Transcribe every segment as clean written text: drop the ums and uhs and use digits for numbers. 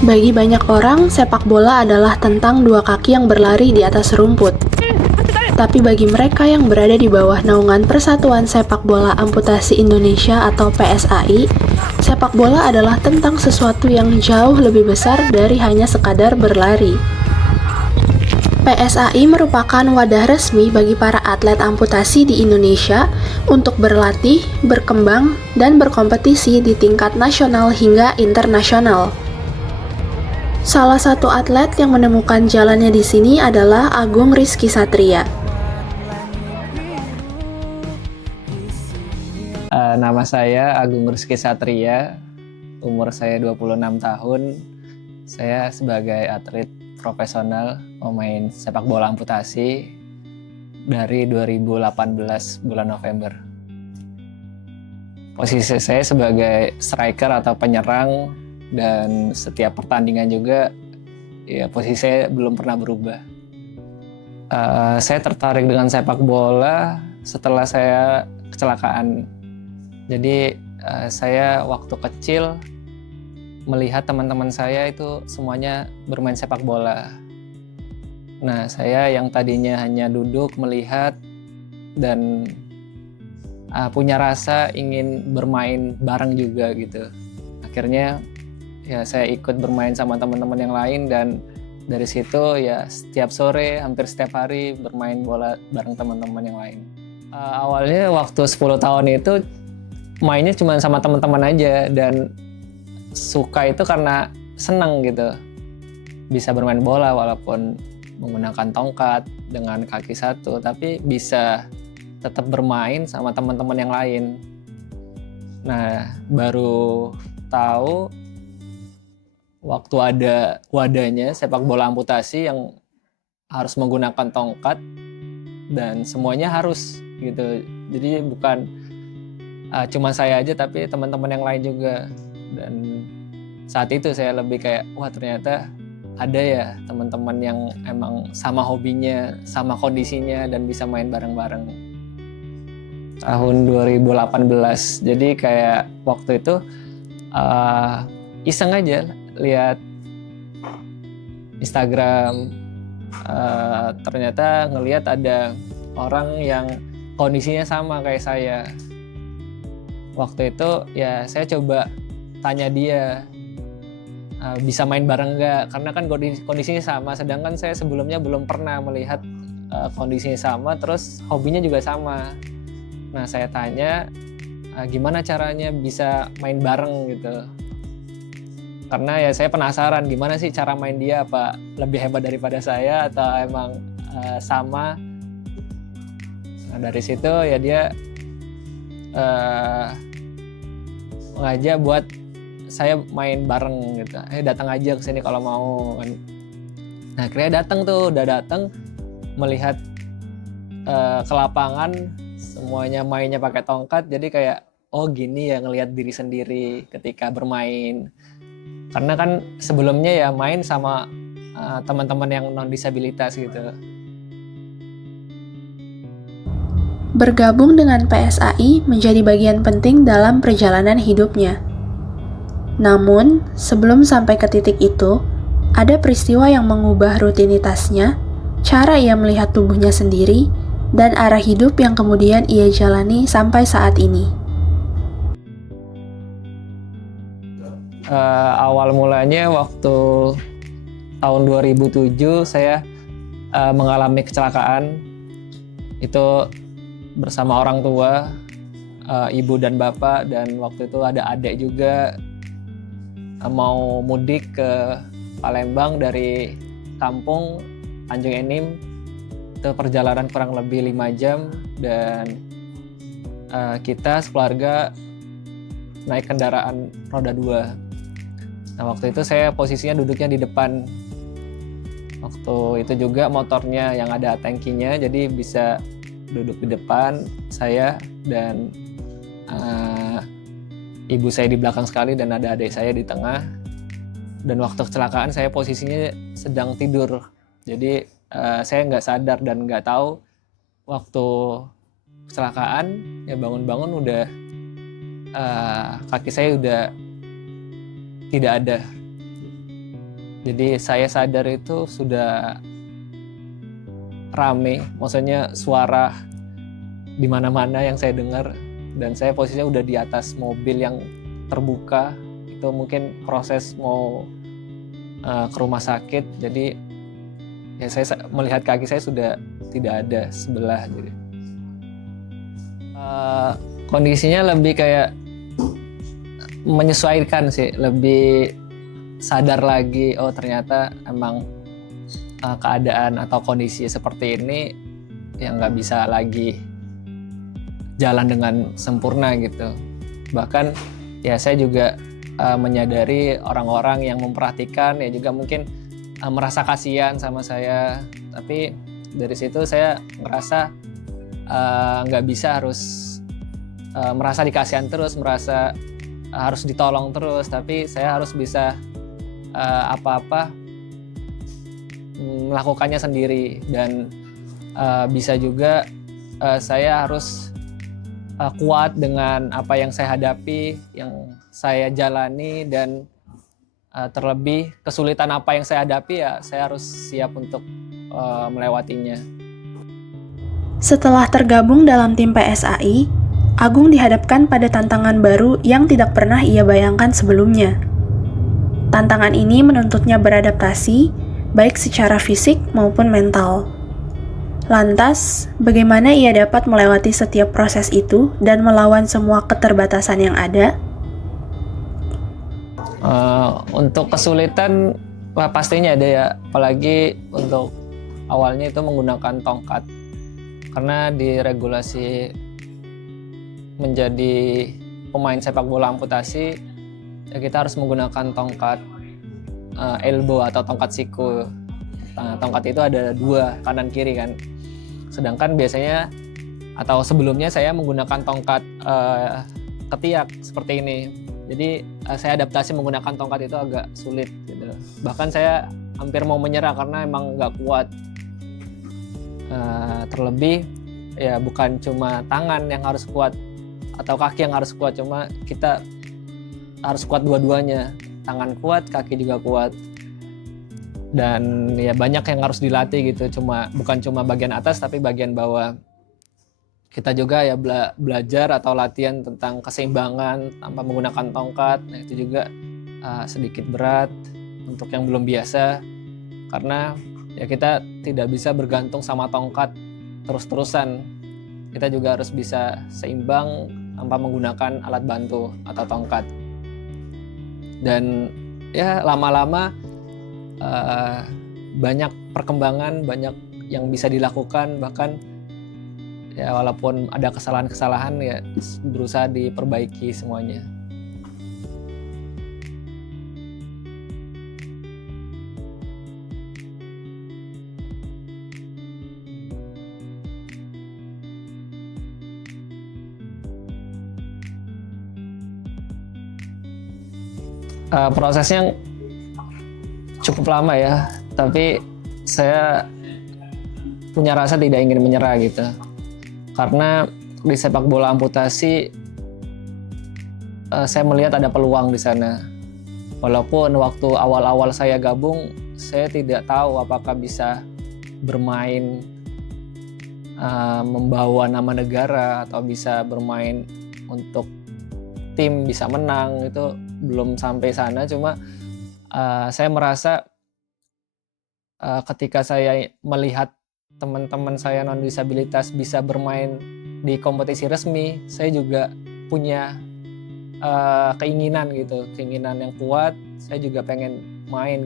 Bagi banyak orang, sepak bola adalah tentang dua kaki yang berlari di atas rumput. Tapi bagi mereka yang berada di bawah naungan Persatuan Sepak Bola Amputasi Indonesia atau PSAI, sepak bola adalah tentang sesuatu yang jauh lebih besar dari hanya sekadar berlari. PSAI merupakan wadah resmi bagi para atlet amputasi di Indonesia untuk berlatih, berkembang, dan berkompetisi di tingkat nasional hingga internasional. Salah satu atlet yang menemukan jalannya di sini adalah Agung Rizky Satria. Nama saya Agung Rizky Satria, umur saya 26 tahun. Saya sebagai atlet profesional pemain sepak bola amputasi dari 2018 bulan November. Posisi saya sebagai striker atau penyerang, dan setiap pertandingan juga ya posisi saya belum pernah berubah. Saya tertarik dengan sepak bola setelah saya kecelakaan. Jadi saya waktu kecil melihat teman-teman saya itu semuanya bermain sepak bola. Nah, saya yang tadinya hanya duduk melihat dan punya rasa ingin bermain bareng juga gitu. Akhirnya ya saya ikut bermain sama teman-teman yang lain, dan dari situ ya setiap sore, hampir setiap hari bermain bola bareng teman-teman yang lain. Awalnya waktu 10 tahun itu mainnya cuma sama teman-teman aja, dan suka itu karena senang gitu. Bisa bermain bola walaupun menggunakan tongkat dengan kaki satu, tapi bisa tetap bermain sama teman-teman yang lain. Nah, baru tahu waktu ada wadahnya sepak bola amputasi yang harus menggunakan tongkat dan semuanya harus gitu. Jadi bukan cuma saya aja, tapi teman-teman yang lain juga. Dan saat itu saya lebih kayak, wah ternyata ada ya teman-teman yang emang sama hobinya, sama kondisinya, dan bisa main bareng-bareng. Tahun 2018, jadi kayak waktu itu iseng aja lihat Instagram, ternyata ngelihat ada orang yang kondisinya sama kayak saya. Waktu itu ya saya coba tanya dia, bisa main bareng nggak, karena kan kondisinya sama, sedangkan saya sebelumnya belum pernah melihat kondisinya sama, terus hobinya juga sama. Nah, saya tanya gimana caranya bisa main bareng gitu. Karena ya saya penasaran gimana sih cara main dia, apa lebih hebat daripada saya atau emang sama. Nah, dari situ ya dia ngajak buat saya main bareng gitu. Datang aja ke sini kalau mau. Nah, akhirnya udah datang melihat ke lapangan, semuanya mainnya pakai tongkat, jadi kayak oh gini ya ngelihat diri sendiri ketika bermain. Karena kan sebelumnya ya main sama teman-teman yang non-disabilitas gitu. Bergabung dengan PSAI menjadi bagian penting dalam perjalanan hidupnya. Namun, sebelum sampai ke titik itu, ada peristiwa yang mengubah rutinitasnya, cara ia melihat tubuhnya sendiri, dan arah hidup yang kemudian ia jalani sampai saat ini. Awal mulanya waktu tahun 2007 saya mengalami kecelakaan. Itu bersama orang tua, ibu dan bapak, dan waktu itu ada adik juga mau mudik ke Palembang dari kampung Tanjung Enim. Itu perjalanan kurang lebih 5 jam, dan kita sekeluarga naik kendaraan roda 2. Nah, waktu itu saya posisinya duduknya di depan. Waktu itu juga motornya yang ada tangkinya, jadi bisa duduk di depan saya, dan ibu saya di belakang sekali, dan ada adik saya di tengah. Dan waktu kecelakaan saya posisinya sedang tidur, jadi saya nggak sadar dan nggak tahu waktu kecelakaan ya bangun-bangun udah kaki saya udah tidak ada. Jadi saya sadar itu sudah rame, maksudnya suara di mana-mana yang saya dengar, dan saya posisinya udah di atas mobil yang terbuka. Itu mungkin proses mau ke rumah sakit. Jadi ya saya melihat kaki saya sudah tidak ada sebelah. Jadi kondisinya lebih kayak menyesuaikan sih, lebih sadar lagi, oh ternyata emang keadaan atau kondisi seperti ini yang nggak bisa lagi jalan dengan sempurna gitu. Bahkan ya saya juga menyadari orang-orang yang memperhatikan ya juga mungkin merasa kasihan sama saya, tapi dari situ saya ngerasa nggak bisa harus merasa dikasihan terus, merasa harus ditolong terus, tapi saya harus bisa apa-apa melakukannya sendiri. Dan bisa juga saya harus kuat dengan apa yang saya hadapi, yang saya jalani, dan terlebih kesulitan apa yang saya hadapi ya saya harus siap untuk melewatinya. Setelah tergabung dalam tim PSAI, Agung dihadapkan pada tantangan baru yang tidak pernah ia bayangkan sebelumnya. Tantangan ini menuntutnya beradaptasi, baik secara fisik maupun mental. Lantas, bagaimana ia dapat melewati setiap proses itu dan melawan semua keterbatasan yang ada? Untuk kesulitan pastinya ada ya, apalagi untuk awalnya itu menggunakan tongkat. Karena di regulasi menjadi pemain sepak bola amputasi, ya kita harus menggunakan tongkat elbow atau tongkat siku. Tongkat itu ada 2, kanan kiri kan. Sedangkan biasanya atau sebelumnya saya menggunakan tongkat ketiak seperti ini. Jadi saya adaptasi menggunakan tongkat itu agak sulit gitu. Bahkan saya hampir mau menyerah karena emang nggak kuat. Terlebih ya bukan cuma tangan yang harus kuat atau kaki yang harus kuat, cuma kita harus kuat dua-duanya. Tangan kuat, kaki juga kuat. Dan ya banyak yang harus dilatih gitu, bukan cuma bagian atas tapi bagian bawah. Kita juga ya belajar atau latihan tentang keseimbangan tanpa menggunakan tongkat. Nah itu juga sedikit berat untuk yang belum biasa, karena ya kita tidak bisa bergantung sama tongkat terus-terusan. Kita juga harus bisa seimbang tanpa menggunakan alat bantu atau tongkat. Dan ya lama-lama banyak perkembangan, banyak yang bisa dilakukan, bahkan ya walaupun ada kesalahan-kesalahan ya berusaha diperbaiki semuanya. Prosesnya cukup lama ya, tapi saya punya rasa tidak ingin menyerah gitu. Karena di sepak bola amputasi saya melihat ada peluang di sana. Walaupun waktu awal-awal saya gabung, saya tidak tahu apakah bisa bermain membawa nama negara atau bisa bermain untuk tim bisa menang, itu belum sampai sana. Cuma saya merasa ketika saya melihat teman-teman saya non disabilitas bisa bermain di kompetisi resmi, saya juga punya keinginan yang kuat. Saya juga pengen main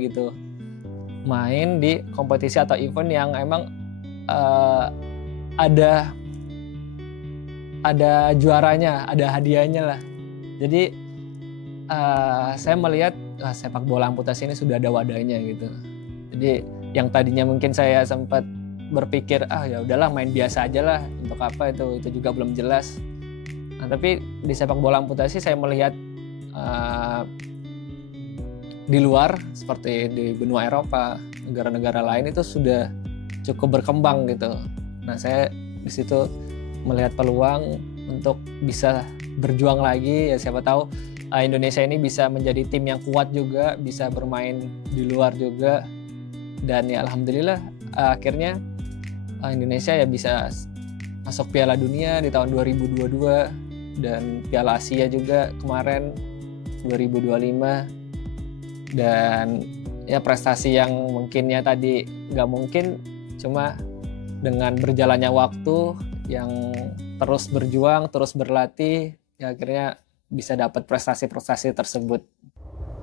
di kompetisi atau event yang emang ada juaranya, ada hadiahnya lah. Jadi saya melihat sepak bola amputasi ini sudah ada wadahnya gitu. Jadi yang tadinya mungkin saya sempat berpikir ya udahlah main biasa aja lah, untuk apa itu juga belum jelas. Nah, tapi di sepak bola amputasi saya melihat di luar seperti di benua Eropa, negara-negara lain itu sudah cukup berkembang gitu. Nah, saya di situ melihat peluang untuk bisa berjuang lagi, ya siapa tahu Indonesia ini bisa menjadi tim yang kuat juga, bisa bermain di luar juga. Dan ya alhamdulillah akhirnya Indonesia ya bisa masuk Piala Dunia di tahun 2022 dan Piala Asia juga kemarin 2025. Dan ya prestasi yang mungkinnya tadi nggak mungkin, cuma dengan berjalannya waktu yang terus berjuang, terus berlatih, ya akhirnya bisa dapat prestasi-prestasi tersebut.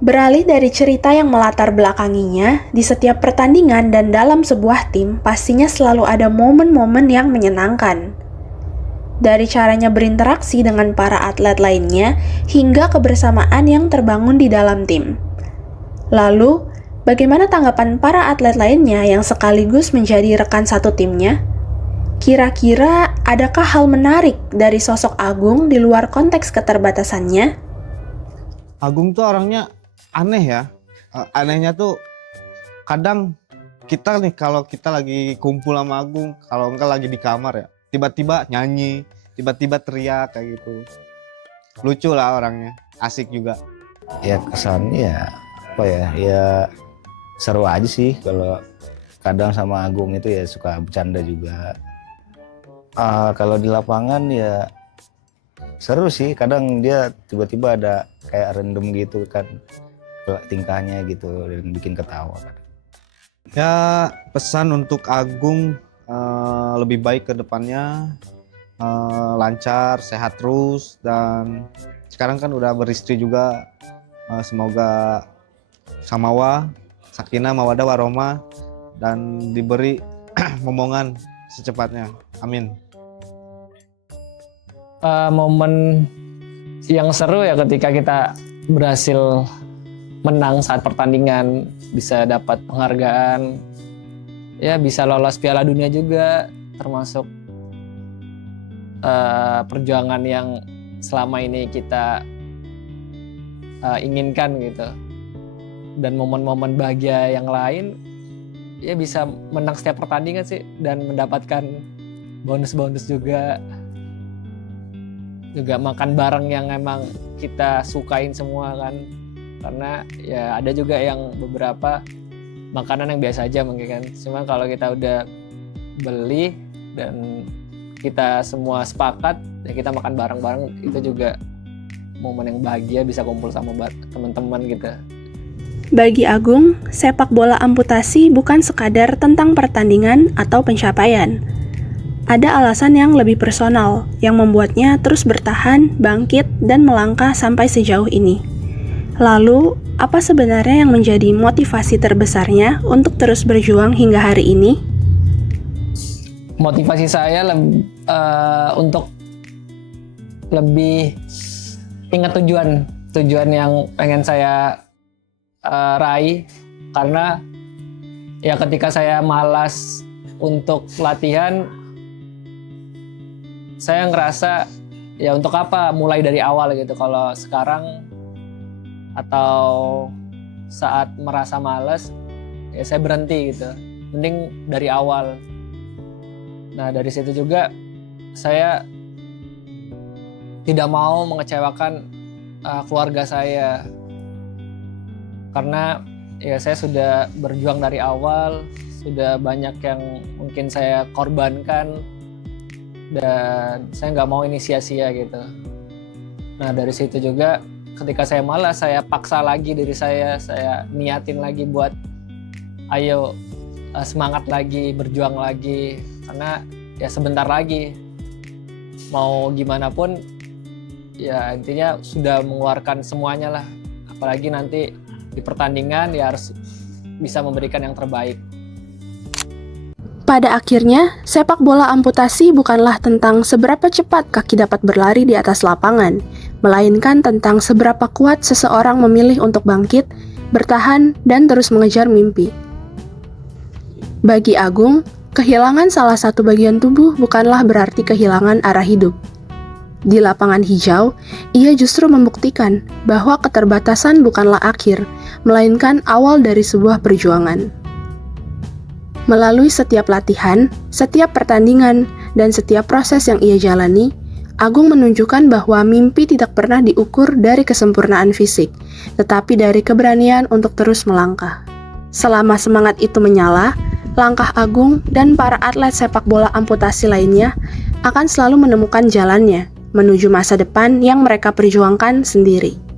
Beralih dari cerita yang melatar belakanginya, di setiap pertandingan dan dalam sebuah tim pastinya selalu ada momen-momen yang menyenangkan. Dari caranya berinteraksi dengan para atlet lainnya, hingga kebersamaan yang terbangun di dalam tim. Lalu, bagaimana tanggapan para atlet lainnya yang sekaligus menjadi rekan satu timnya? Kira-kira adakah hal menarik dari sosok Agung di luar konteks keterbatasannya? Agung tuh orangnya aneh ya. Anehnya tuh kadang kita nih kalau kita lagi kumpul sama Agung, kalau enggak lagi di kamar ya, tiba-tiba nyanyi, tiba-tiba teriak kayak gitu. Lucu lah orangnya, asik juga. Ya kesannya ya apa ya seru aja sih. Kalau kadang sama Agung itu ya suka bercanda juga. Kalau di lapangan ya seru sih, kadang dia tiba-tiba ada kayak random gitu kan tingkahnya gitu dan bikin ketawa kan. Ya pesan untuk Agung lebih baik ke depannya, lancar, sehat terus, dan sekarang kan udah beristri juga. Semoga samawa, sakinah, mawadah, warahmah, dan diberi momongan secepatnya. Amin. Momen yang seru ya ketika kita berhasil menang saat pertandingan, bisa dapat penghargaan, ya bisa lolos Piala Dunia juga, termasuk perjuangan yang selama ini kita inginkan gitu. Dan momen-momen bahagia yang lain, ya bisa menang setiap pertandingan sih, dan mendapatkan bonus-bonus juga makan bareng yang emang kita sukain semua kan. Karena ya ada juga yang beberapa makanan yang biasa aja mungkin kan, cuma kalau kita udah beli dan kita semua sepakat ya kita makan bareng-bareng, itu juga momen yang bahagia, bisa kumpul sama teman-teman gitu. Bagi Agung, sepak bola amputasi bukan sekadar tentang pertandingan atau pencapaian. Ada alasan yang lebih personal yang membuatnya terus bertahan, bangkit, dan melangkah sampai sejauh ini. Lalu, apa sebenarnya yang menjadi motivasi terbesarnya untuk terus berjuang hingga hari ini? Motivasi saya untuk lebih ingat tujuan yang pengen saya raih, karena ya ketika saya malas untuk latihan, saya ngerasa ya untuk apa mulai dari awal gitu. Kalau sekarang atau saat merasa malas ya saya berhenti gitu, mending dari awal. Nah dari situ juga saya tidak mau mengecewakan keluarga saya, karena ya saya sudah berjuang dari awal, sudah banyak yang mungkin saya korbankan, dan saya nggak mau ini sia-sia gitu. Nah dari situ juga ketika saya malas, saya paksa lagi diri saya niatin lagi buat ayo semangat lagi, berjuang lagi, karena ya sebentar lagi mau gimana pun ya intinya sudah mengeluarkan semuanya lah, apalagi nanti di pertandingan ya harus bisa memberikan yang terbaik. Pada akhirnya, sepak bola amputasi bukanlah tentang seberapa cepat kaki dapat berlari di atas lapangan, melainkan tentang seberapa kuat seseorang memilih untuk bangkit, bertahan, dan terus mengejar mimpi. Bagi Agung, kehilangan salah satu bagian tubuh bukanlah berarti kehilangan arah hidup. Di lapangan hijau, ia justru membuktikan bahwa keterbatasan bukanlah akhir, melainkan awal dari sebuah perjuangan. Melalui setiap latihan, setiap pertandingan, dan setiap proses yang ia jalani, Agung menunjukkan bahwa mimpi tidak pernah diukur dari kesempurnaan fisik, tetapi dari keberanian untuk terus melangkah. Selama semangat itu menyala, langkah Agung dan para atlet sepak bola amputasi lainnya akan selalu menemukan jalannya menuju masa depan yang mereka perjuangkan sendiri.